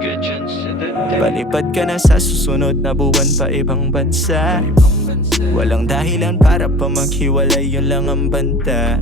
ka dyan sa dati. Palipad ka na sa susunod na buwan pa ibang bansa. Walang dahilan para pa maghiwalay, yun lang ang banta.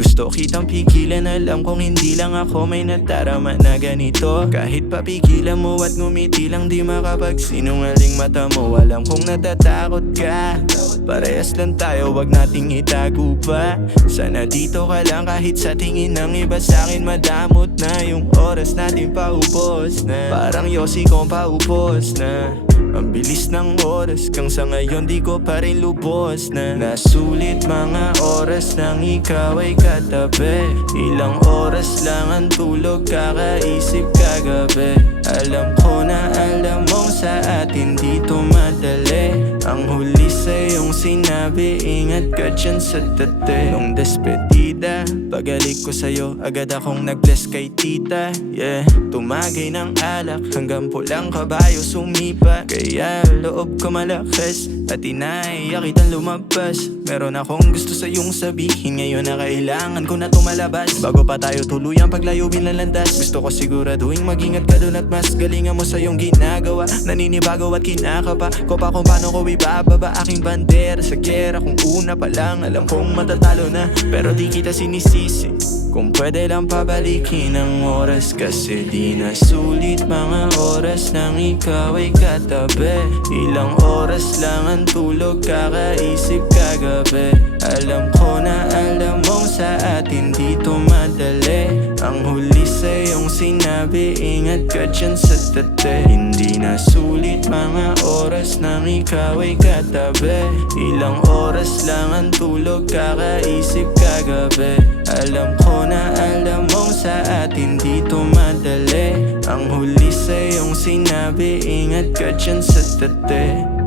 Gusto kitang pigilan, alam kong hindi lang ako may nadarama na ganito. Kahit papigilan mo at ngumiti lang, di makapagsinungaling mata mo. Alam kong natatakot ka, parehas lang tayo, wag nating itago pa. Sana dito ka lang kahit sa tingin ng iba sa'kin madamot na. Yung oras natin paubos na, parang yosi kong paubos na. Ang bilis ng oras, kang sa ngayon di ko pa rin lubos na. Nasulit mga oras nang ikaw ay katabi. Ilang oras lang ang tulog, kakaisip kagabi. Alam ko na alam mong sa atin dito madali. Ang huli sa iyong sinabi, ingat ka dyan sa dati. Nung despedida, pagalik ko sa'yo, agad akong nag-bless kay tita. Yeah, tumagay ng alak hanggang pulang kabayo sumipa. Kaya loob ko malakas at inaiyak kitang lumabas. Meron akong gusto sa iyong sabihin, ngayon na kailangan ko na tumalabas. Bago pa tayo tuluyang paglayuin ng landas, gusto ko siguraduhin mag-ingat ka dun at mas galingan mo sa iyong ginagawa. Naninibago at kinakapa ko pa kung paano ko ibababa aking bandera sa gera. Kung una pa lang alam kong matatalo na, pero di kita sinisisi. Kung pwede lang pabalikin ang oras, kasi di na sulit mga oras nang ikaw ay katabi. Ilang oras lang ang tulog, kakaisip kagabi. Alam ko na alam mong sa atin dito madali. Ang huli sa iyong sinabi, ingat ka dyan sa dati. Hindi na sulit mga oras nang ikaw ay katabi. Ilang oras lang ang tulog, kakaisip kagabi. Alam ko na alam mong sa atin dito madali. Ang huli sa iyong sinabi, ingat ka dyan sa dati.